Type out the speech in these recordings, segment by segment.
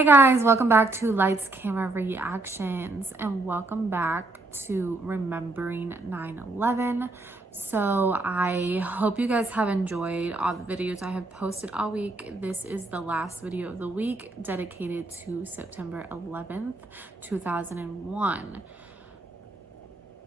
Hey guys, welcome back to Lights Camera Reactions and welcome back to Remembering 9/11. So I hope you guys have enjoyed all the videos I have posted all week. This is the last video of the week dedicated to September 11th, 2001.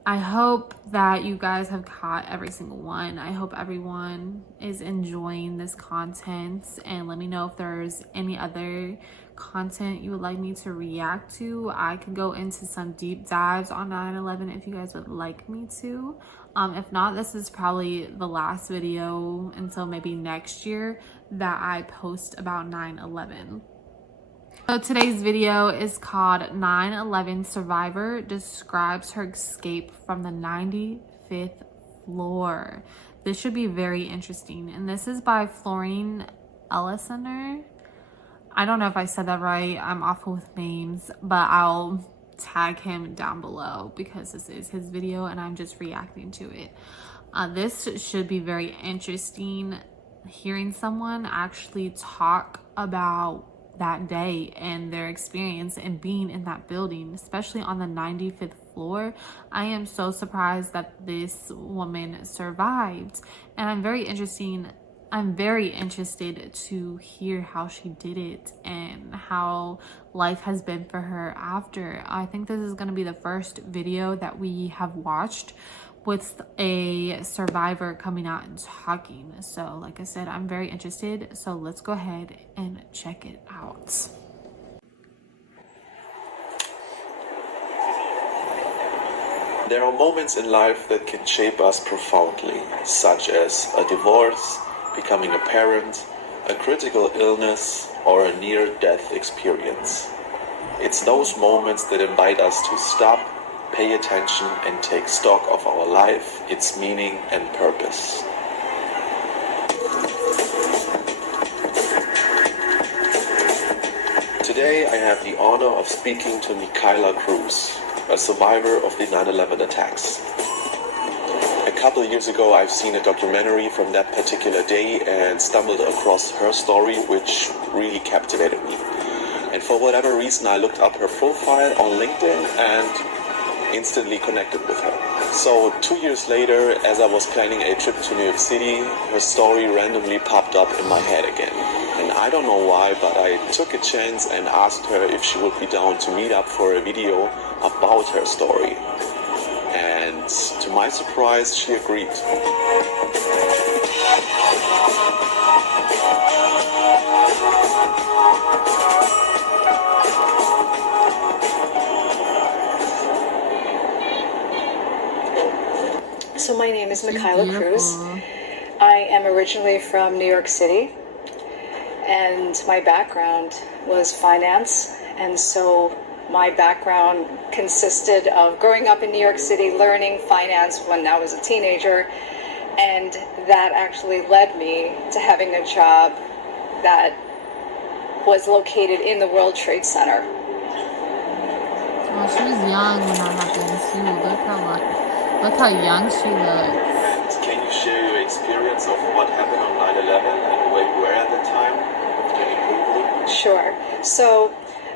I hope that you guys have caught every single one. I hope everyone is enjoying this content, and let me know if there's any other content you would like me to react to. I could go into some deep dives on 9/11 if you guys would like me to. If not, this is probably the last video until maybe next year that I post about 9/11. So today's video is called 9/11 Survivor Describes Her Escape from the 95th Floor. This should be very interesting. And this is by Florian Ellisner. I don't know if I said that right. I'm awful with names, but I'll tag him down below because this is his video and I'm just reacting to it. This should be very interesting, hearing someone actually talk about that day and their experience and being in that building, especially on the 95th floor. I am so surprised that this woman survived, and I'm very interested to hear how she did it and how life has been for her after. I think this is going to be the first video that we have watched with a survivor coming out and talking. So like I said, I'm very interested. So let's go ahead and check it out. There are moments in life that can shape us profoundly, such as a divorce, becoming a parent, a critical illness, or a near-death experience. It's those moments that invite us to stop, pay attention, and take stock of our life, its meaning and purpose. Today I have the honor of speaking to Michaela Cruz, a survivor of the 9/11 attacks. A couple of years ago I've seen a documentary from that particular day and stumbled across her story, which really captivated me. And for whatever reason I looked up her profile on LinkedIn and instantly connected with her. So 2 years later, as I was planning a trip to New York City, her story randomly popped up in my head again. And I don't know why, but I took a chance and asked her if she would be down to meet up for a video about her story. And to my surprise, she agreed. So my name is Michaela Cruz. I am originally from New York City, and my background was finance, and so my background consisted of growing up in New York City, learning finance when I was a teenager, and that actually led me to having a job that was located in the World Trade Center. Well, she was young when that happened too. Look how young she looks. Can you share your experience of what happened on 9/11 and where you were at the time? Can you briefly? Sure. So,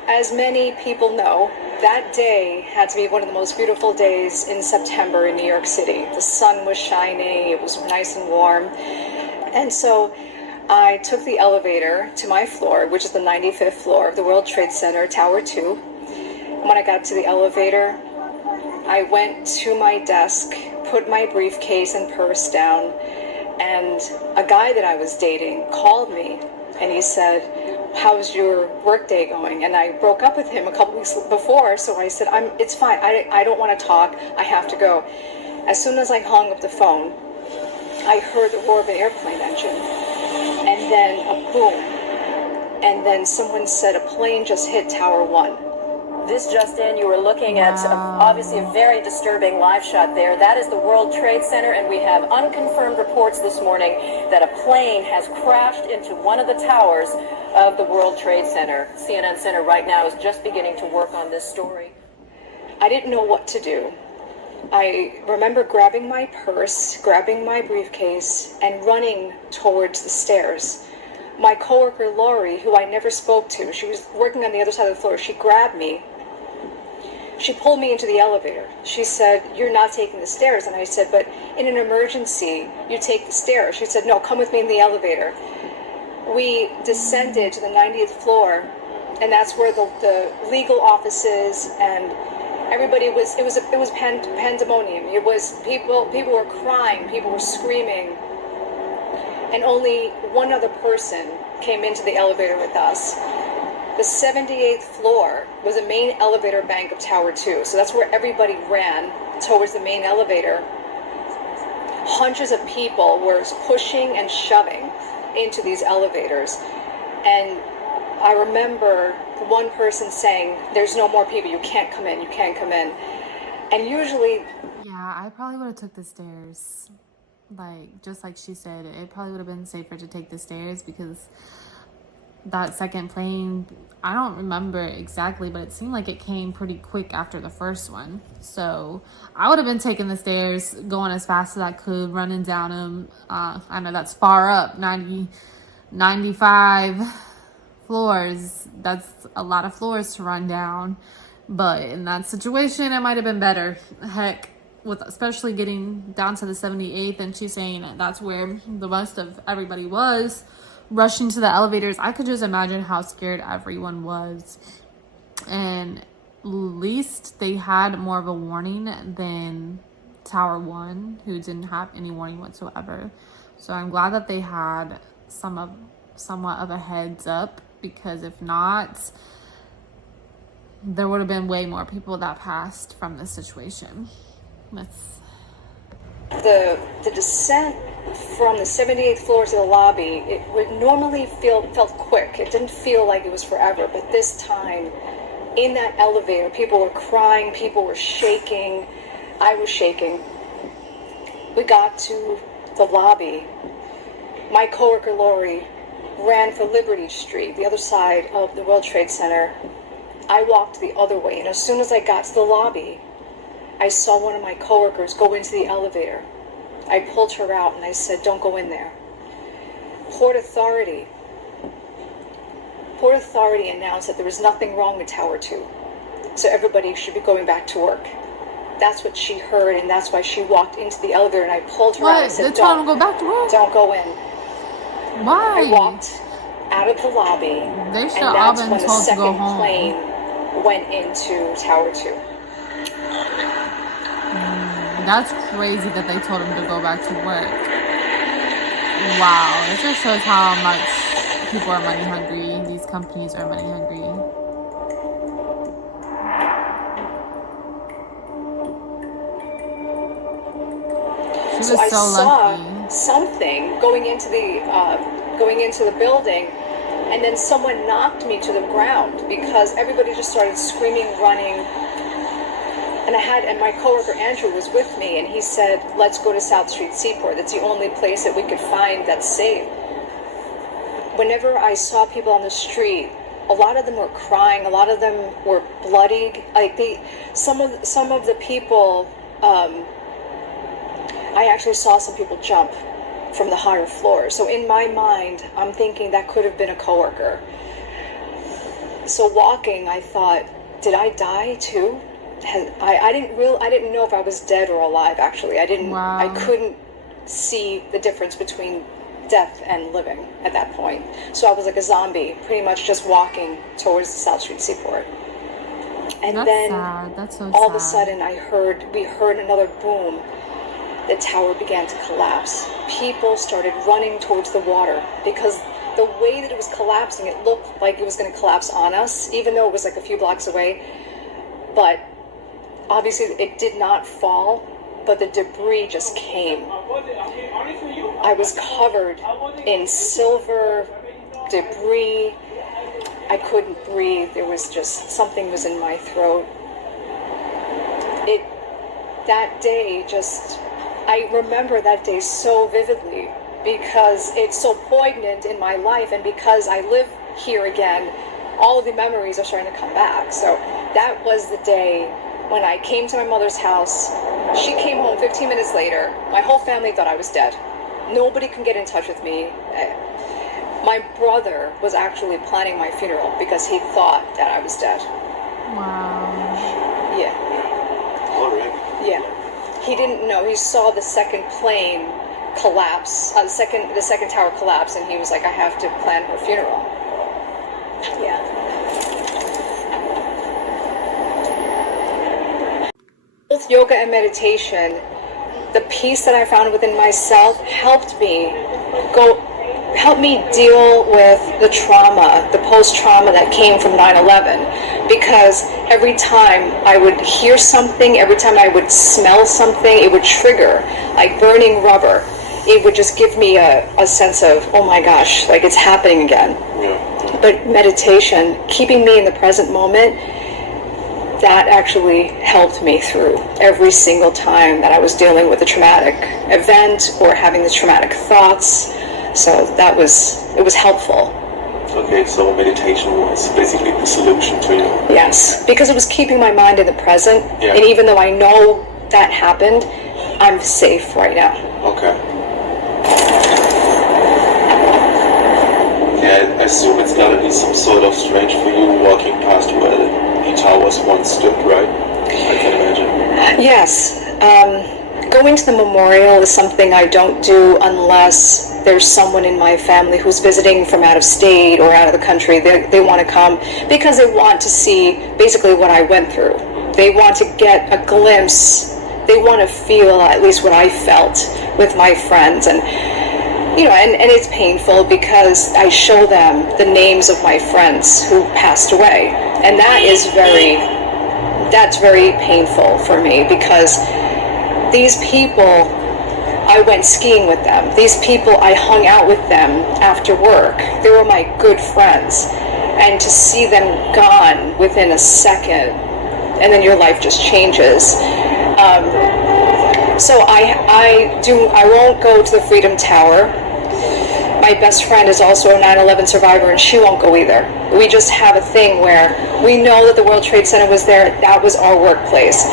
as many people know, that day had to be one of the most beautiful days in September in New York City. The sun was shining, it was nice and warm. And so I took the elevator to my floor, which is the 95th floor of the World Trade Center, Tower 2. When I got to the elevator, I went to my desk, put my briefcase and purse down, and a guy that I was dating called me and he said, "How's your workday going?" And I broke up with him a couple weeks before, so I said, "It's fine. I don't want to talk. I have to go." As soon as I hung up the phone, I heard the roar of an airplane engine, and then a boom, and then someone said a plane just hit Tower 1. This just in, you were looking at obviously a very disturbing live shot there. That is the World Trade Center, and we have unconfirmed reports this morning that a plane has crashed into one of the towers of the World Trade Center. CNN Center right now is just beginning to work on this story. I didn't know what to do. I remember grabbing my purse, grabbing my briefcase, and running towards the stairs. my coworker Lori, who I never spoke to, she was working on the other side of the floor, she grabbed me. She pulled me into the elevator. She said, "You're not taking the stairs." And I said, "But in an emergency, you take the stairs." She said, "No, come with me in the elevator." We descended to the 90th floor, and that's where the legal offices and everybody was. It was pandemonium. It was people were crying, people were screaming, and only one other person came into the elevator with us. The 78th floor was a main elevator bank of Tower 2, so that's where everybody ran towards the main elevator. Hundreds of people were pushing and shoving into these elevators, and I remember one person saying, "There's no more people, you can't come in, you can't come in." And usually... Yeah, I probably would have took the stairs. Like, just like she said, it probably would have been safer to take the stairs, because that second plane, I don't remember exactly, but it seemed like it came pretty quick after the first one. So I would have been taking the stairs, going as fast as I could, running down them. I know that's far up, 95 floors. That's a lot of floors to run down. But in that situation, it might have been better. Heck, with especially getting down to the 78th, and she's saying that's where the most of everybody was rushing to the elevators. I could just imagine how scared everyone was. And at least they had more of a warning than Tower 1, who didn't have any warning whatsoever. So I'm glad that they had somewhat of a heads up, because if not, there would have been way more people that passed from this situation. The descent from the 78th floor to the lobby, it would normally felt quick. It didn't feel like it was forever, but this time in that elevator, people were crying, people were shaking. I was shaking. We got to the lobby. My coworker Lori ran for Liberty Street, the other side of the World Trade Center. I walked the other way, and as soon as I got to the lobby, I saw one of my coworkers go into the elevator. I pulled her out and I said, "Don't go in there." Port Authority announced that there was nothing wrong with Tower 2, so everybody should be going back to work. That's what she heard, and that's why she walked into the elevator, and I pulled her out and said, They're trying to go back to work? Don't go in. Why? I walked out of the lobby, They should and all that's been when the told to go second home. plane went into Tower 2. That's crazy that they told him to go back to work. Wow, it just shows how much people are money hungry. These companies are money hungry. She was So I so saw lucky. something going into the building, and then someone knocked me to the ground because everybody just started screaming, running. And my coworker Andrew was with me, and he said, "Let's go to South Street Seaport. That's the only place that we could find that's safe." Whenever I saw people on the street, a lot of them were crying. A lot of them were bloody. Like some of the people. I actually saw some people jump from the higher floor. So in my mind, I'm thinking that could have been a coworker. So walking, I thought, did I die too? I didn't know if I was dead or alive. Actually, Wow. I couldn't see the difference between death and living at that point. So I was like a zombie, pretty much just walking towards the South Street Seaport. And That's then sad. That's so all of a sad. sudden we heard another boom. The tower began to collapse. People started running towards the water because the way that it was collapsing, it looked like it was going to collapse on us, even though it was like a few blocks away. But obviously it did not fall, but the debris just came. I was covered in silver debris. I couldn't breathe. There was just, something was in my throat. That day just, I remember that day so vividly because it's so poignant in my life, and because I live here again, all of the memories are starting to come back. So that was the day when I came to my mother's house. She came home 15 minutes later. My whole family thought I was dead. Nobody can get in touch with me. My brother was actually planning my funeral because he thought that I was dead. Wow. Yeah. All right. Yeah. He didn't know. He saw the second plane collapse, the second tower collapse, and he was like, I have to plan her funeral. Yeah. Both yoga and meditation, the peace that I found within myself helped me deal with the trauma, the post-trauma that came from 9/11, because every time I would hear something, every time I would smell something, it would trigger, like burning rubber. It would just give me a sense of, oh my gosh, like it's happening again. Yeah. But meditation, keeping me in the present moment, that actually helped me through every single time that I was dealing with a traumatic event or having the traumatic thoughts. So it was helpful. Okay, so meditation was basically the solution to you. Yes, because it was keeping my mind in the present. Yeah. And even though I know that happened, I'm safe right now. Okay. Yeah, I assume it's gotta be some sort of strange for you walking past where the towers once stood, right? I can imagine. Yes. Going to the memorial is something I don't do unless there's someone in my family who's visiting from out of state or out of the country. They want to come because they want to see basically what I went through. They want to get a glimpse. They want to feel at least what I felt with my friends. And and it's painful because I show them the names of my friends who passed away. And that's very painful for me, because these people, I went skiing with them. These people, I hung out with them after work. They were my good friends. And to see them gone within a second, and then your life just changes. So I won't go to the Freedom Tower. My best friend is also a 9/11 survivor, and she won't go either. We just have a thing where we know that the World Trade Center was there. That was our workplace.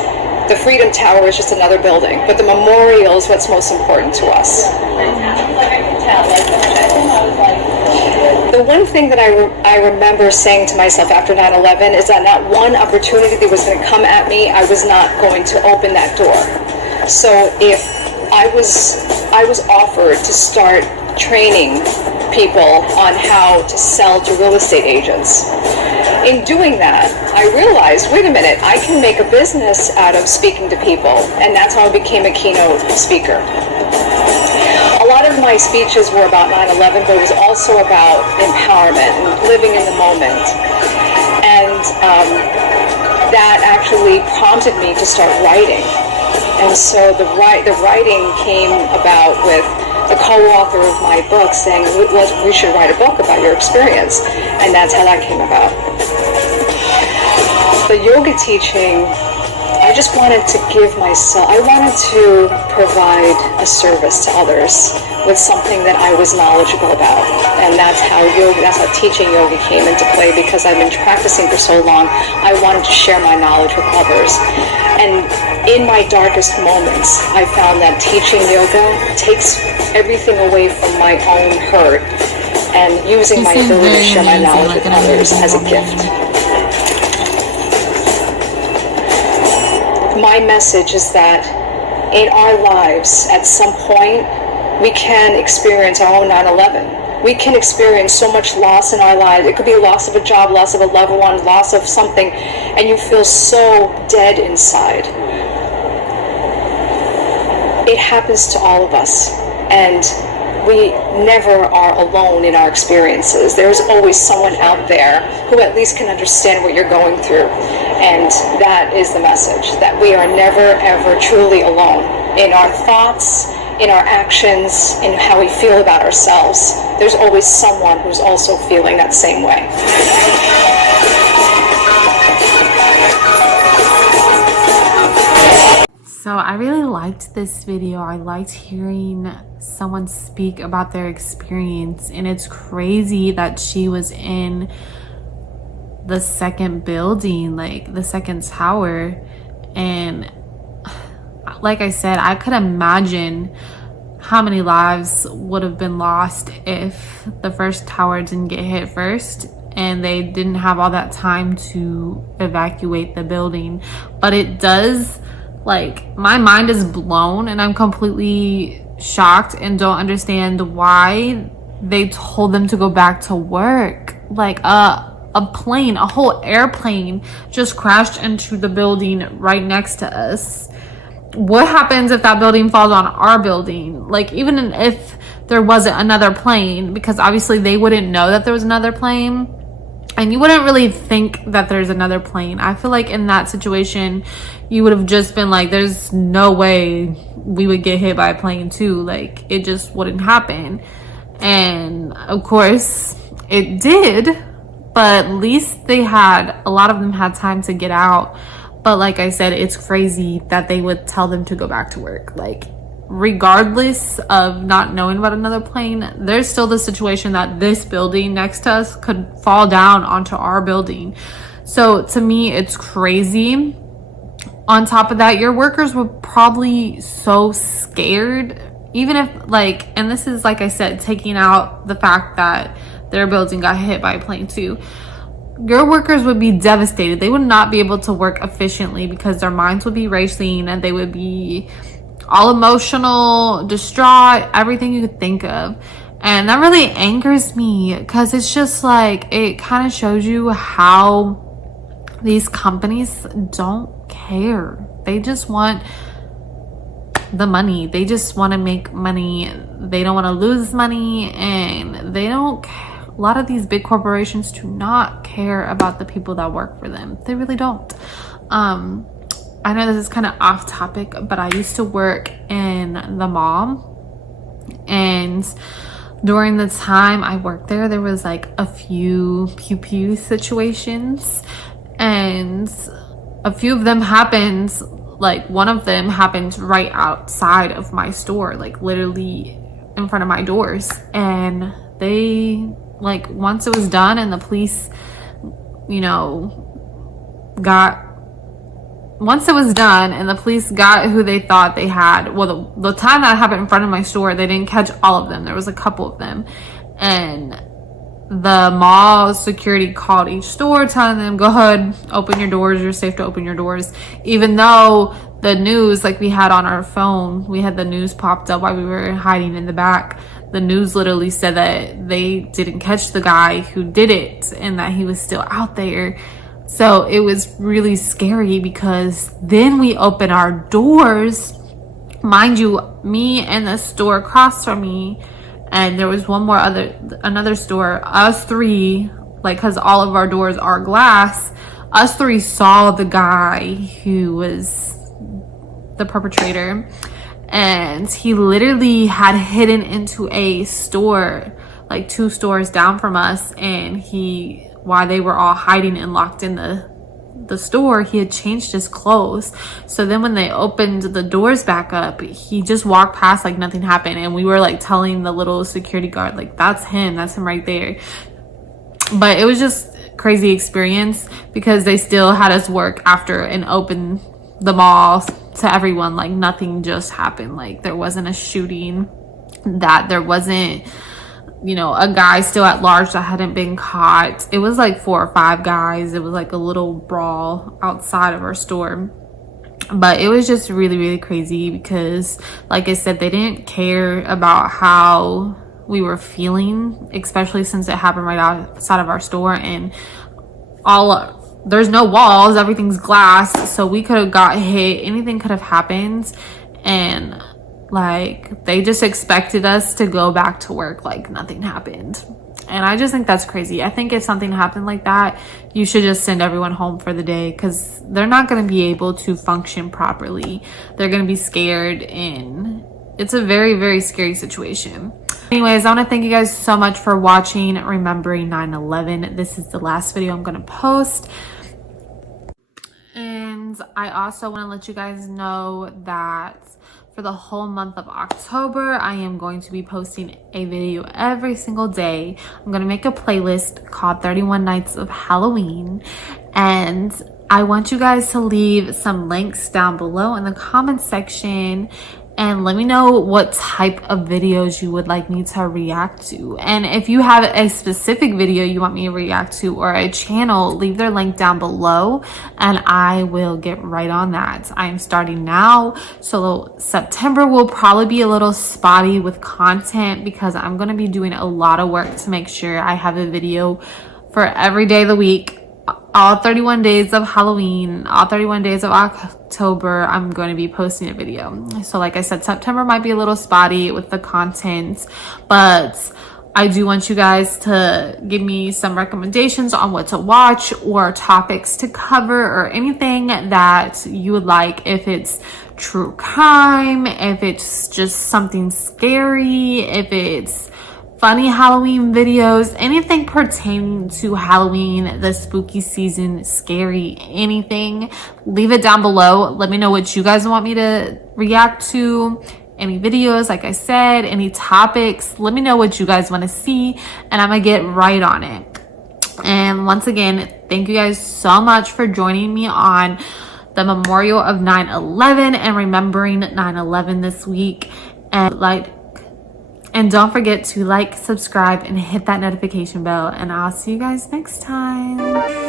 The Freedom Tower is just another building, but the memorial is what's most important to us. The one thing that I remember saying to myself after 9/11 is that not one opportunity that was going to come at me, I was not going to open that door. So if I was offered to start training people on how to sell to real estate agents. In doing that, I realized, wait a minute, I can make a business out of speaking to people, and that's how I became a keynote speaker. A lot of my speeches were about 9/11, but it was also about empowerment and living in the moment. And that actually prompted me to start writing. And so the writing came about with the co-author of my book saying, we should write a book about your experience. And that's how that came about. The yoga teaching, I just wanted to I wanted to provide a service to others with something that I was knowledgeable about. And that's how teaching yoga came into play, because I've been practicing for so long. I wanted to share my knowledge with others. And in my darkest moments, I found that teaching yoga takes everything away from my own hurt and using my ability to share my knowledge with others as a gift. My message is that in our lives, at some point, we can experience our own 9/11. We can experience so much loss in our lives. It could be a loss of a job, loss of a loved one, loss of something, and you feel so dead inside. It happens to all of us, and we never are alone in our experiences. There's always someone out there who at least can understand what you're going through, and that is the message, that we are never ever truly alone in our thoughts, in our actions, in how we feel about ourselves. There's always someone who's also feeling that same way. So I really liked this video. I liked hearing someone speak about their experience, and it's crazy that she was in the second building, like the second tower, and like I said, I could imagine how many lives would have been lost if the first tower didn't get hit first and they didn't have all that time to evacuate the building. But it does, like, my mind is blown and I'm completely shocked and don't understand why they told them to go back to work. Like, a plane, a whole airplane just crashed into the building right next to us. What happens if that building falls on our building? Like, even if there wasn't another plane, because obviously they wouldn't know that there was another plane, and you wouldn't really think that there's another plane. I feel like in that situation, you would have just been like, there's no way we would get hit by a plane too. Like, it just wouldn't happen. And of course it did, but at least they had, a lot of them had time to get out. But like I said, it's crazy that they would tell them to go back to work. Like, regardless of not knowing about another plane, there's still the situation that this building next to us could fall down onto our building. So to me, it's crazy. On top of that, your workers were probably so scared, even if, like, and this is, like I said, taking out the fact that their building got hit by a plane too. Your workers would be devastated. They would not be able to work efficiently because their minds would be racing and they would be all emotional, distraught, everything you could think of. And that really angers me because it's just like, it kind of shows you how these companies don't care. They just want the money. They just want to make money. They don't want to lose money, and they don't care. A lot of these big corporations do not care about the people that work for them. They really don't. I know this is kind of off topic, but I used to work in the mall, and during the time I worked there, there was like a few pew situations, and a few of them happened, like one of them happened right outside of my store, like literally in front of my doors. And they, like, once it was done and the police, you know, once it was done and the police got who they thought they had, well, the time that happened in front of my store, they didn't catch all of them. There was a couple of them. And the mall security called each store telling them, go ahead, open your doors. You're safe to open your doors. Even though the news, like, we had on our phone, we had the news popped up while we were hiding in the back. The news literally said that they didn't catch the guy who did it and that he was still out there. So it was really scary because then we open our doors, mind you, me and the store across from me, and there was another store, us three, like, because all of our doors are glass, us three saw the guy who was the perpetrator, and he literally had hidden into a store, like 2 stores down from us, and while they were all hiding and locked in the store, he had changed his clothes. So then when they opened the doors back up, he just walked past like nothing happened, and we were like telling the little security guard, like, that's him right there. But it was just crazy experience because they still had us work after and open the mall to everyone, like nothing just happened. Like, there wasn't a shooting, that there wasn't, you know, a guy still at large that hadn't been caught. It was like 4 or 5 guys. It was like a little brawl outside of our store. But it was just really, really crazy because, like I said, they didn't care about how we were feeling, especially since it happened right outside of our store, and there's no walls, everything's glass, so we could have got hit, anything could have happened. And like, they just expected us to go back to work like nothing happened. And I just think that's crazy. I think if something happened like that, you should just send everyone home for the day, because they're not going to be able to function properly. They're going to be scared, and it's a very, very scary situation. Anyways, I want to thank you guys so much for watching Remembering 9/11. This is the last video I'm going to post. And I also want to let you guys know that for the whole month of October, I am going to be posting a video every single day. I'm going to make a playlist called 31 Nights of Halloween. And I want you guys to leave some links down below in the comment section and let me know what type of videos you would like me to react to. And if you have a specific video you want me to react to or a channel, leave their link down below and I will get right on that. I am starting now, so September will probably be a little spotty with content because I'm going to be doing a lot of work to make sure I have a video for every day of the week. All 31 days of Halloween, all 31 days of October, I'm going to be posting a video. So like I said, September might be a little spotty with the content, but I do want you guys to give me some recommendations on what to watch or topics to cover or anything that you would like. If it's true crime, if it's just something scary, if it's funny Halloween videos, anything pertaining to Halloween, the spooky season, scary, anything, leave it down below. Let me know what you guys want me to react to, any videos, like I said, any topics. Let me know what you guys want to see and I'm gonna get right on it. And once again, thank you guys so much for joining me on the memorial of 9/11 and remembering 9/11 this week. And don't forget to like, subscribe, and hit that notification bell. And I'll see you guys next time.